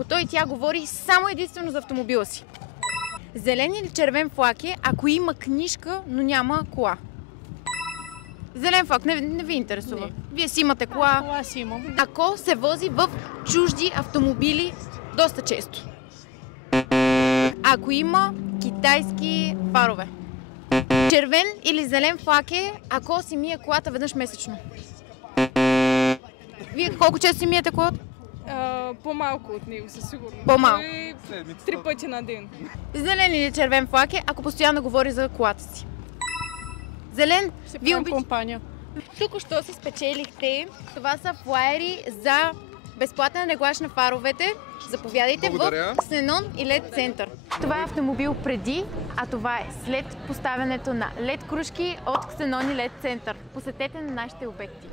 Ако той и тя говори само единствено за автомобила си. Зелен или червен флаг е, ако има книжка, но няма кола. Зелен флаг не ви интересува. Не. Вие си имате кола. Кола си имам. Ако се вози в чужди автомобили доста често. Ако има китайски фарове. Червен или зелен флаг е, ако си мие колата веднъж месечно. Вие колко често си миете колата? По-малко от него, със сигурност. По-малко. 3 пъти на ден. Зелен или червен флаг е, ако постоянно говори за колата си. Зелен, Ще вие правим компания. Току-що си спечелихте. Това са флаери за безплатен реглаж на фаровете. Заповядайте Благодаря. в Ксенон и LED център. Това е автомобил преди, а това е след поставянето на LED кружки от Ксенон и LED център. Посетете на нашите обекти.